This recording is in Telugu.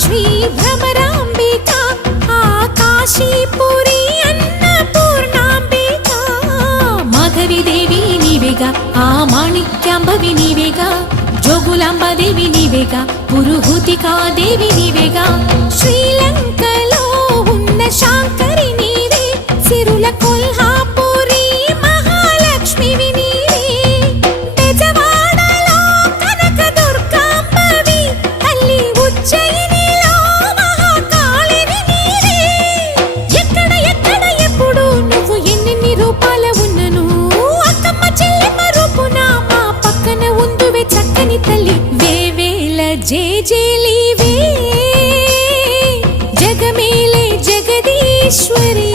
శ్రీ భ్రమరాంబిక ఆకాశీపురి అన్నపూర్ణాంబిక మాధవి దేవి నీవేగా ఆ మాణిక్యాంబవి నీవేగా జోగులాంబ దేవి నీవేగా పురుహూతికా దేవి నీవేగా శ్రీలంకలో ఉన్న శాంకరి నీవే సిరుల కొల్హాపురి మహాలక్ష్మివి నీవే బెజవాడలో కనక దుర్గాంబవి తల్లి ఉజ్జయినిలో మహాకాళివి నీవే ఎక్కడ ఎక్కడ ఎప్పుడు నువ్వు ఎన్నెన్ని రూపాల ఉన్నను అక్కమ్మ చెల్లెమ్మ రూపున మా పక్కన ఉందువే చక్కని తల్లి వేవేల జేజేలివే జగమేలే జగదీశ్వరి